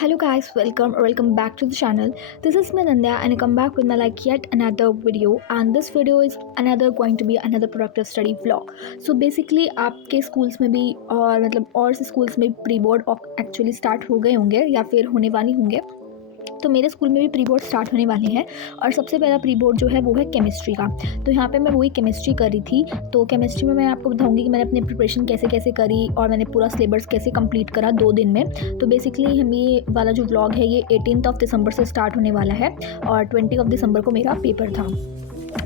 Hello guys, welcome back to the channel. This is Mananda and I come back with my yet another video, and this video is going to be another productive study vlog. So basically आपके schools में भी और मतलब और से schools में pre board actually start हो गए होंगे या फिर होने वाली होंगे। तो मेरे स्कूल में भी प्री बोर्ड स्टार्ट होने वाले हैं और सबसे पहला प्री बोर्ड जो है वो है केमिस्ट्री का। तो यहाँ पे मैं वही केमिस्ट्री कर रही थी। तो केमिस्ट्री में मैं आपको बताऊंगी कि मैंने अपनी प्रिपरेशन कैसे कैसे करी और मैंने पूरा सिलेबस कैसे कंप्लीट करा 2 दिन में। तो बेसिकली हम ये वाला जो व्लॉग है ये 18 दिसंबर से स्टार्ट होने वाला है और 20 दिसंबर को मेरा पेपर था।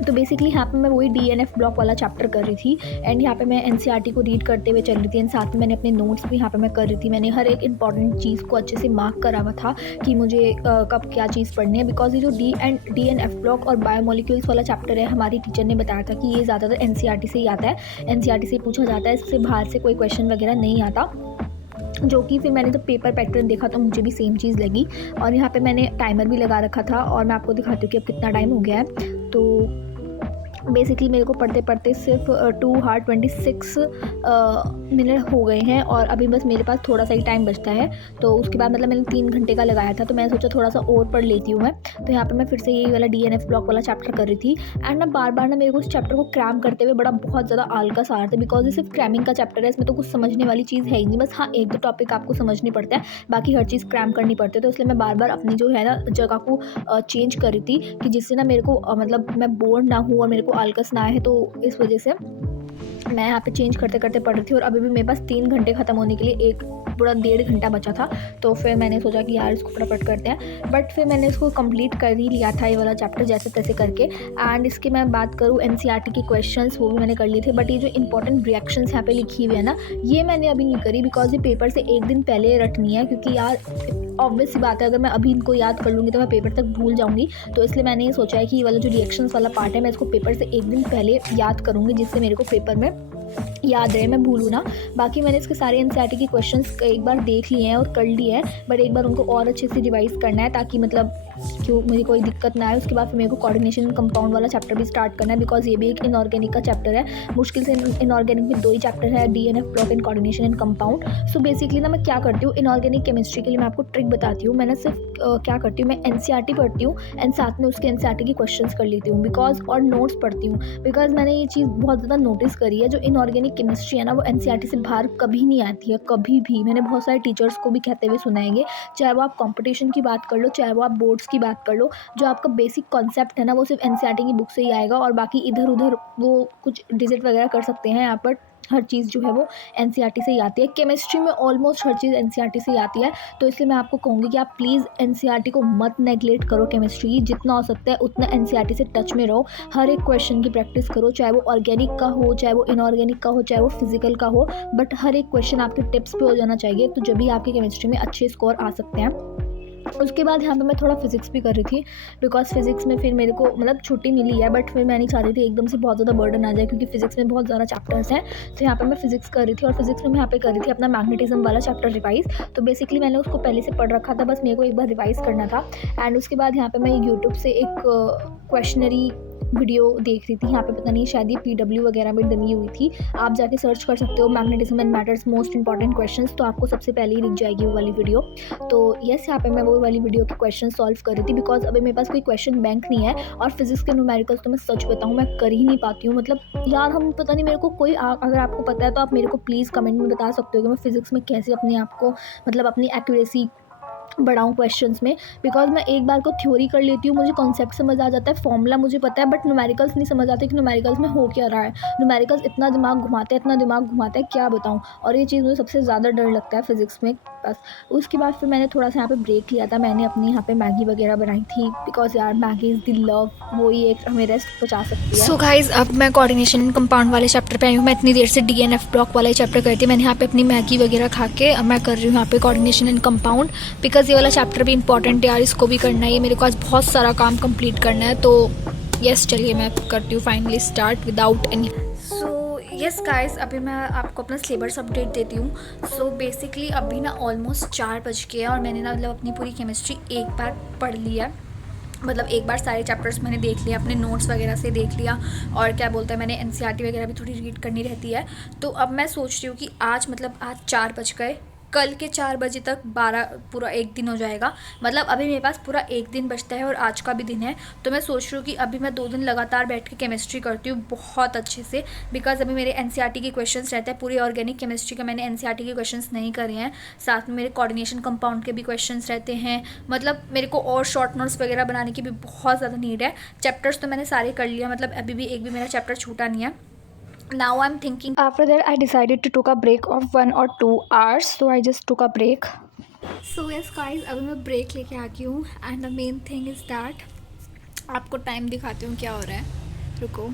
तो बेसिकली यहाँ पे मैं वही DNF ब्लॉक वाला चैप्टर कर रही थी एंड यहाँ पे मैं NCERT को रीड करते हुए चल रही थी एंड साथ में मैंने अपने नोट्स भी यहाँ पे मैं कर रही थी। मैंने हर एक इंपॉर्टेंट चीज़ को अच्छे से मार्क करा हुआ था कि मुझे कब क्या चीज़ पढ़नी है, बिकॉज ये जो DNF ब्लॉक और बायोमोलिक्यूल्स वाला चैप्टर है हमारी टीचर ने बताया था कि ये ज़्यादातर NCERT से ही आता है, NCERT से पूछा जाता है, इससे बाहर से कोई क्वेश्चन वगैरह नहीं आता। जो कि फिर मैंने जब पेपर पैटर्न देखा तो मुझे भी सेम चीज़ लगी और यहाँ पे मैंने टाइमर भी लगा रखा था और मैं आपको दिखाती हूँ कि अब कितना टाइम हो गया है। तो बेसिकली मेरे को पढ़ते पढ़ते सिर्फ 2:26 मिनट हो गए हैं और अभी बस मेरे पास थोड़ा सा ही टाइम बचता है। तो उसके बाद मतलब मैंने 3 घंटे का लगाया था, तो मैंने सोचा थोड़ा सा और पढ़ लेती हूँ मैं। तो यहाँ पे मैं फिर से यही वाला DNF ब्लॉक वाला चैप्टर कर रही थी एंड ना बार बार ना मेरे को उस चैप्टर को क्रैम करते हुए बहुत ज़्यादा आलका सा आ रहा था, बिकॉज ये सिर्फ क्रैमिंग का चैप्टर है, इसमें तो कुछ समझने वाली चीज़ है ही नहीं। बस हाँ, 1-2 टॉपिक आपको समझने पड़ता है, बाकी हर चीज़ क्रैम करनी पड़ती है। तो इसलिए मैं बार बार अपनी जो है ना जगह को चेंज कर रही थी कि जिससे ना मेरे को मतलब मैं बोर ना हूँ और मेरे को आलकस ना आए। तो इस वजह से मैं यहाँ पे चेंज करते करते पढ़ रही थी और अभी भी मेरे पास 3 घंटे ख़त्म होने के लिए एक पूरा 1.5 घंटा बचा था। तो फिर मैंने सोचा कि यार इसको फटाफट करते हैं, बट फिर मैंने इसको कंप्लीट कर ही लिया था ये वाला चैप्टर जैसे तैसे करके। एंड इसकी मैं बात करूँ NCERT के क्वेश्चंस वो भी मैंने कर लिए थे, बट ये जो इंपॉर्टेंट रिएक्शंस यहाँ पे लिखी हुई है ना ये मैंने अभी नहीं करी, बिकॉज ये पेपर से 1 दिन पहले रटनी है, क्योंकि यार ऑब्वियस सी बात है अगर मैं अभी इनको याद कर लूँगी तो मैं पेपर तक भूल जाऊँगी। तो इसलिए मैंने ये सोचा है कि ये वाला जो रिएक्शंस वाला पार्ट है मैं इसको पेपर से 1 दिन पहले याद करूँगी, जिससे मेरे को पेपर में याद रहे, मैं भूलूँ ना। बाकी मैंने इसके सारे NCERT के क्वेश्चंस एक बार देख लिए हैं और कर लिए हैं, बट एक बार उनको और अच्छे से रिवाइज़ करना है ताकि मतलब क्यों मुझे कोई दिक्कत ना आए। उसके बाद फिर मेरे को कोऑर्डिनेशन कंपाउंड वाला चैप्टर भी स्टार्ट करना है, बिकॉज ये भी एक इनऑर्गेनिक का चैप्टर है। मुश्किल से इनऑर्गेनिक में 2 ही चैप्टर है, DNF block and coordination and compound. So basically ना मैं क्या करती हूँ इनऑर्गेनिक केमिस्ट्री के लिए मैं आपको ट्रिक बताती हूँ। मैंने सिर्फ क्या करती हूँ, मैं NCERT पढ़ती हूँ एंड साथ में उसके NCERT के क्वेश्चंस कर लेती हूँ बिकॉज और नोट्स पढ़ती हूँ, बिकॉज मैंने ये चीज़ बहुत ज़्यादा नोटिस करी है। जो इनऑर्गेनिक केमिस्ट्री है ना वो NCERT से बाहर कभी नहीं आती है, कभी भी। मैंने बहुत सारे टीचर्स को भी कहते हुए सुनाएंगे, चाहे वो आप कंपटीशन की बात कर लो, चाहे वो आप बोर्ड्स की बात कर लो, जो आपका बेसिक कॉन्सेप्ट है ना वो सिर्फ NCERT की बुक से ही आएगा और बाकी इधर उधर वो कुछ डिजिट वगैरह कर सकते हैं। यहाँ पर हर चीज़ जो है वो NCERT से ही आती है। केमिस्ट्री में ऑलमोस्ट हर चीज़ NCERT से ही आती है। तो इसलिए मैं आपको कहूँगी कि आप प्लीज़ NCERT को मत नेगलेक्ट करो, केमिस्ट्री की जितना हो सकता है उतना NCERT से टच में रहो। हर एक क्वेश्चन की प्रैक्टिस करो, चाहे वो ऑर्गेनिक का हो, चाहे वो इनऑर्गेनिक का हो, चाहे वो फिजिकल का हो, बट हर एक क्वेश्चन आपके टिप्स पे हो जाना चाहिए, तो जब भी आपके केमिस्ट्री में अच्छे स्कोर आ सकते हैं। उसके बाद यहाँ पे मैं थोड़ा फिजिक्स भी कर रही थी, बिकॉज फिजिक्स में फिर मेरे को मतलब छुट्टी मिली है, बट फिर मैं नहीं चाह रही थी एकदम से बहुत ज़्यादा बर्डन आ जाए, क्योंकि फिजिक्स में बहुत ज़्यादा चैप्टर्स हैं। तो यहाँ पे मैं फिजिक्स कर रही थी और फिजिक्स में मैं यहाँ पे कर रही थी अपना मैग्नेटिज्म वाला चैप्टर रिवाइज। तो बेसिकली मैंने उसको पहले से पढ़ रखा था, बस मेरे को एक बार रिवाइज करना था। एंड उसके बाद यहाँ पे मैं यूट्यूब से एक क्वेश्चनरी वीडियो देख रही थी। यहाँ पे पता नहीं शायद ये PW वगैरह में डली हुई थी, आप जाके सर्च कर सकते हो magnetism and matters most important questions, तो आपको सबसे पहले ही दिख जाएगी वो वाली वीडियो। तो यस, यहाँ पे मैं वो वाली वीडियो के क्वेश्चन सॉल्व कर रही थी, बिकॉज अभी मेरे पास कोई क्वेश्चन बैंक नहीं है और फिजिक्स के न्यूमेरिकल्स तो मैं सच बताऊँ मैं कर ही नहीं पाती हूँ। मतलब यार हम पता नहीं मेरे को कोई अगर आपको पता है तो आप मेरे को प्लीज़ कमेंट में बता सकते हो कि मैं फिजिक्स में कैसे अपने आप को मतलब अपनी एक्यूरेसी बढ़ाऊँ क्वेश्चंस में। बिकॉज मैं एक बार को थ्योरी कर लेती हूँ, मुझे कॉन्सेप्ट समझ आ जाता है, फॉर्मूला मुझे पता है, बट न्यूमेरिकल्स नहीं समझ आते कि न्यूमेरिकल्स में हो क्या रहा है। न्यूमेरिकल्स इतना दिमाग घुमाते हैं क्या बताऊँ, और ये चीज़ मुझे सबसे ज़्यादा डर लगता है फिजिक्स में। बस उसके बाद फिर मैंने थोड़ा सा यहाँ पे ब्रेक लिया था, मैंने अपने यहाँ पे मैगी वगैरह बनाई थी, बिकॉज यार मैगी इज़ द लव, वो ही एक हमें रेस्ट पहुँचा सकती है। सो गाइज अब मैं कोऑर्डिनेशन कंपाउंड वाले चैप्टर पे आई हूँ। मैं इतनी देर से DNF ब्लॉक वाला चैप्टर करती, मैंने यहाँ पे अपनी मैगी वगैरह खा के अब मैं कर रही हूँ यहाँ पे कोऑर्डिनेशन एंड कंपाउंड, बिकॉज ये वाला चैप्टर भी इंपॉर्टेंट है यार, इसको भी करना है, ये मेरे को आज बहुत सारा काम कंप्लीट करना है। तो यस चलिए मैं करती हूँ finally start without any. Yes guys, अभी मैं आपको अपना सिलेबस अपडेट देती हूँ। सो बेसिकली अभी ना ऑलमोस्ट 4 बज गए और मैंने ना मतलब अपनी पूरी केमिस्ट्री एक बार पढ़ लिया, मतलब एक बार सारे चैप्टर्स मैंने देख लिया, अपने नोट्स वगैरह से देख लिया, और क्या बोलते हैं मैंने NCERT वगैरह भी थोड़ी रीड करनी रहती है। तो अब मैं सोच रही हूँ कि आज 4 बज गए कल के 4 बजे तक 12 पूरा एक दिन हो जाएगा। मतलब अभी मेरे पास पूरा एक दिन बचता है और आज का भी दिन है। तो मैं सोच रही हूँ कि अभी मैं 2 दिन लगातार बैठ के केमिस्ट्री करती हूँ बहुत अच्छे से, बिकॉज अभी मेरे एनसीईआरटी के क्वेश्चंस रहते हैं। पूरी ऑर्गेनिक केमिस्ट्री का मैंने एनसीईआरटी के क्वेश्चंस नहीं करे हैं। साथ में मेरे कोऑर्डिनेशन कंपाउंड के भी क्वेश्चंस रहते हैं। मतलब मेरे को और शॉर्ट नोट्स वगैरह बनाने की भी बहुत ज़्यादा नीड है। चैप्टर्स तो मैंने सारे कर लिया, मतलब अभी भी एक भी मेरा चैप्टर छूटा नहीं है। Now I'm thinking. After that, I decided to took a break of 1 or 2 hours. So I just took a break. So yes guys, अभी मैं ब्रेक लेके आ गई हूँ and the main thing is that आपको time दिखाती हूँ क्या हो रहा है। रुको,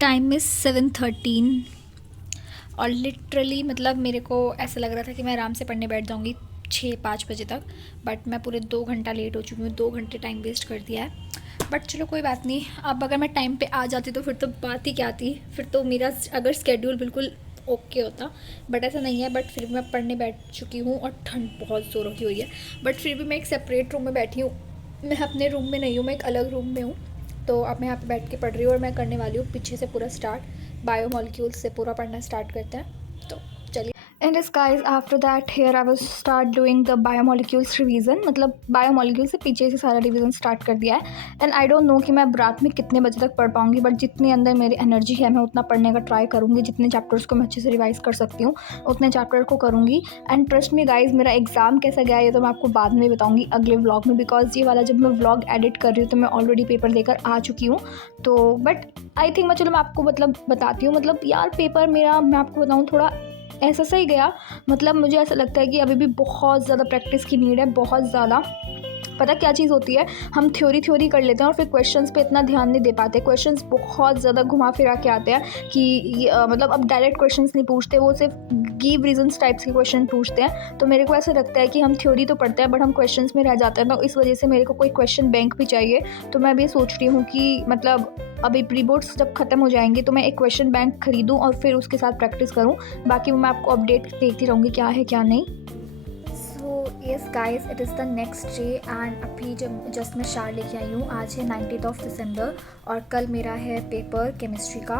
टाइम इज़ 7:13 और लिटरली मतलब मेरे को ऐसा लग रहा था कि मैं आराम से पढ़ने बैठ जाऊँगी 6-5 बजे तक, बट मैं पूरे 2 घंटा लेट हो चुकी हूँ। 2 घंटे टाइम वेस्ट कर दिया है, बट चलो कोई बात नहीं। अब अगर मैं टाइम पे आ जाती तो फिर तो बात ही क्या थी, फिर तो मेरा अगर स्केड्यूल बिल्कुल ओके होता, बट ऐसा नहीं है। बट फिर भी मैं पढ़ने बैठ चुकी हूँ और ठंड बहुत ज़ोरों की हुई है, बट फिर भी मैं एक सेपरेट रूम में बैठी हूँ। मैं अपने रूम में नहीं हूँ, मैं एक अलग रूम में हूँ। तो अब मैं यहाँ पे बैठ के पढ़ रही हूँ और मैं करने वाली हूँ पीछे से पूरा स्टार्ट, बायोमॉलिक्यूल्स से पूरा पढ़ना स्टार्ट करते हैं। तो चलिए। And yes guys, after that here I was start doing the biomolecules revision. मतलब बायोमोलिक्यूल से पीछे से सारा रिवीजन स्टार्ट कर दिया है। एंड आई डोंट नो कि मैं रात में कितने बजे तक पढ़ पाऊँगी, बट जितने अंदर मेरी एनर्जी है मैं उतना पढ़ने का ट्राई करूँगी। जितने चैप्टर्स को मैं अच्छे से रिवाइज कर सकती हूँ उतने चैप्टर को करूँगी। एंड ट्रस्ट मी गाइज, मेरा एग्जाम कैसा गया ये तो मैं आपको बाद में बताऊँगी अगले व्लॉग में, बिकॉज ये वाला जब मैं व्लॉग एडिट कर रही हूँ तो मैं ऑलरेडी पेपर देकर आ चुकी हूँ। तो बट आई थिंक चलो मैं आपको मतलब बताती हूँ। मतलब यार पेपर मेरा मैं आपको बताऊँ थोड़ा ऐसा सही गया। मतलब मुझे ऐसा लगता है कि अभी भी बहुत ज़्यादा प्रैक्टिस की नीड है, बहुत ज़्यादा। पता क्या चीज़ होती है, हम थ्योरी कर लेते हैं और फिर क्वेश्चंस पे इतना ध्यान नहीं दे पाते। क्वेश्चंस बहुत ज़्यादा घुमा फिरा के आते हैं कि मतलब अब डायरेक्ट क्वेश्चंस नहीं पूछते, वो सिर्फ गिव रीजंस टाइप्स के क्वेश्चन पूछते हैं। तो मेरे को ऐसा लगता है कि हम थ्योरी तो पढ़ते हैं बट हम क्वेश्चंस में रह जाते हैं। तो इस वजह से मेरे को कोई क्वेश्चन बैंक भी चाहिए। तो मैं भी सोच रही हूँ कि मतलब अभी प्री बोर्ड्स जब ख़त्म हो जाएंगे तो मैं एक क्वेश्चन बैंक खरीदूँ और फिर उसके साथ प्रैक्टिस करूँ। बाकी मैं आपको अपडेट देखती रहूँगी क्या है क्या नहीं। Yes guys, it is the next day and अभी जब जस्ट मैं शार लेके आई हूँ। आज है 19 दिसंबर और कल मेरा है पेपर केमिस्ट्री का।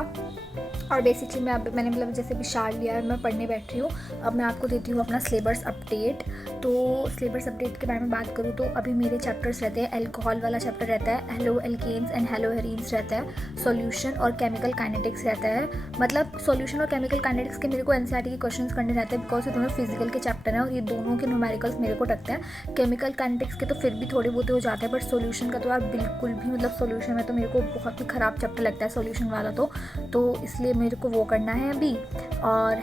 और बेसिकली मैंने मतलब जैसे भी शार लिया है, मैं पढ़ने बैठ रही हूँ। अब मैं आपको देती हूँ अपना सिलेबस अपडेट। तो सिलेबस अपडेट के बारे में बात करूँ तो अभी मेरे चैप्टर्स रहते हैं, एल्कोहल वाला चैप्टर रहता है, हेलो एल्केन्स एंड हेलो हेरीन्स रहता है, सॉल्यूशन और केमिकल काइनेटिक्स रहता है। मतलब सॉल्यूशन और केमिकल काइनेटिक्स के मेरे को एनसीईआरटी के क्वेश्चंस करने रहते हैं, बिकॉज ये दोनों फिजिकल के चैप्टर हैं और ये दोनों के न्यूमेरिकल्स मेरे को टकते हैं। केमिकल काइनेटिक्स के तो फिर भी थोड़े बहुत हो जाते हैं, बट सॉल्यूशन का तो यार बिल्कुल भी, मतलब सॉल्यूशन में तो मेरे को बहुत ही ख़राब चैप्टर लगता है सॉल्यूशन वाला। तो इसलिए मेरे को वो करना है अभी। और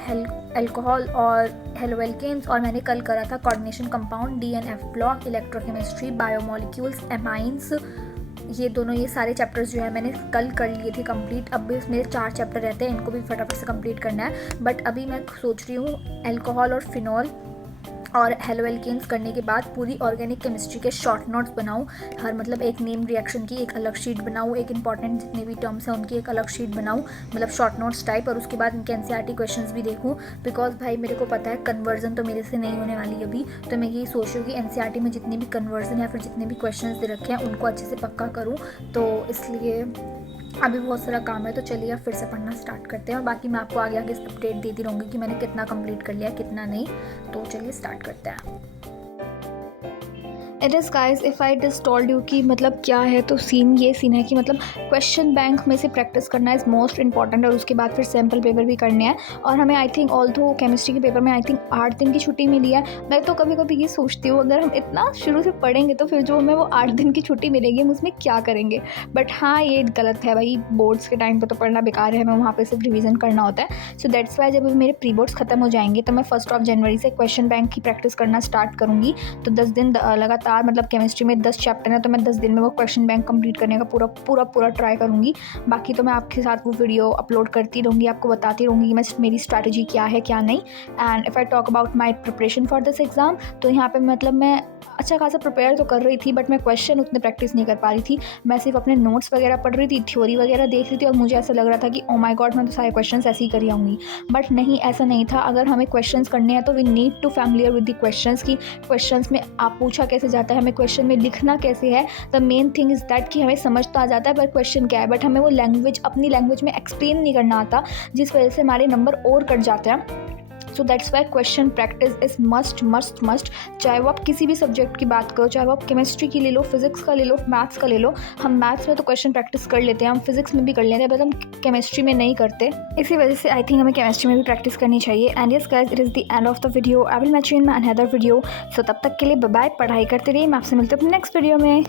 एल्कोहल और हेलो एल्केन्स, और मैंने कल करा था coordination compound, DNF block, electrochemistry, biomolecules, amines, ये दोनों ये सारे चैप्टर्स जो है मैंने कल कर लिए थे कंप्लीट। अब मेरे 4 चैप्टर रहते हैं, इनको भी फटाफट से कंप्लीट करना है। बट अभी मैं सोच रही हूँ एल्कोहल और फिनॉल और हेलो एल्केन्स करने के बाद पूरी ऑर्गेनिक केमिस्ट्री के शॉर्ट नोट्स बनाऊँ। हर मतलब एक नेम रिएक्शन की एक अलग शीट बनाऊँ, एक इंपॉर्टेंट जितने भी टर्म्स हैं उनकी एक अलग शीट बनाऊँ, मतलब शॉर्ट नोट्स टाइप। और उसके बाद इनके एनसीईआरटी क्वेश्चंस भी देखूँ, बिकॉज भाई मेरे को पता है कन्वर्जन तो मेरे से नहीं होने वाली अभी। तो मैं यही सोच रही हूँ कि एनसीईआरटी में जितनी भी कन्वर्जन या फिर जितने भी क्वेश्चन दे रखे हैं उनको अच्छे से पक्का करूँ। तो इसलिए अभी बहुत सारा काम है। तो चलिए अब फिर से पढ़ना स्टार्ट करते हैं और बाकी मैं आपको आगे अपडेट देती रहूँगी कि मैंने कितना कंप्लीट कर लिया कितना नहीं। तो चलिए स्टार्ट करते हैं। It is guys, if I just told you कि मतलब क्या है, तो सीन है कि मतलब क्वेश्चन बैंक में से प्रैक्टिस करना इज़ मोस्ट इंपॉर्टेंट और उसके बाद फिर सैम्पल पेपर भी करने हैं। और हमें आई थिंक ऑल्दो केमिस्ट्री के पेपर में आई थिंक 8 दिन की छुट्टी मिली है। मैं तो कभी कभी ये सोचती हूँ अगर हम इतना शुरू से पढ़ेंगे तो फिर जो हमें वो 8 दिन की छुट्टी मिलेगी हम उसमें क्या करेंगे। बट हाँ, ये गलत है भाई, बोर्ड्स के टाइम पर तो पढ़ना बेकार है, हमें वहाँ पर सिर्फ रिविज़न करना होता है। सो दैट्स वाई जब मेरे प्री बोर्ड्स ख़त्म हो जाएंगे तो मैं 1 जनवरी से क्वेश्चन बैंक की प्रैक्टिस करना स्टार्ट करूँगी। तो 10 दिन लगातार, मतलब केमिस्ट्री में 10 चैप्टर है तो मैं 10 दिन में वो क्वेश्चन बैंक कंप्लीट करने का पूरा ट्राई करूँगी। बाकी तो मैं आपके साथ वो वीडियो अपलोड करती रहूँगी, आपको बताती रहूँगी कि मेरी स्ट्रैटेजी क्या है क्या नहीं। And if I talk about my preparation for this exam, तो यहाँ पे मतलब मैं अच्छा खासा प्रिपेयर तो कर रही थी बट मैं क्वेश्चन उतने प्रैक्टिस नहीं कर पा रही थी। मैं सिर्फ अपने नोट्स वगैरह पढ़ रही थी, थ्योरी वगैरह देख रही थी और मुझे ऐसा लग रहा था कि ओ माय गॉड मैं तो सारे क्वेश्चंस ऐसे ही करी आऊँगी। बट नहीं, ऐसा नहीं था। अगर हमें क्वेश्चंस करने हैं तो we need to familiar with the questions की क्वेश्चंस में आप पूछा कैसे जाता है, हमें क्वेश्चन में लिखना कैसे है। The main thing is that कि हमें समझ तो आ जाता है पर क्वेश्चन क्या है, बट हमें वो लैंग्वेज अपनी लैंग्वेज में एक्सप्लेन नहीं करना आता, जिस वजह से हमारे नंबर और कट जाते हैं। So that's why question practice is must. चाहे वो आप किसी भी सब्जेक्ट की बात करो, चाहे वो आप केमिस्ट्री की ले लो, फिजिक्स का ले लो, मैथ्स का ले लो। हम मैथ्स में तो क्वेश्चन प्रैक्टिस कर लेते हैं, हम फिजिक्स में भी कर लेते हैं, बट हम केमिस्ट्री में नहीं करते। इसी वजह से आई थिंक हमें केमिस्ट्री में भी प्रैक्टिस करनी चाहिए। And yes guys, it is the end of the video. I will match you in my another video. So तब तक के लिए बाय बाय, पढ़ाई करते रहिए। मैं आपसे मिलती हूँ अपने नेक्स्ट वीडियो में।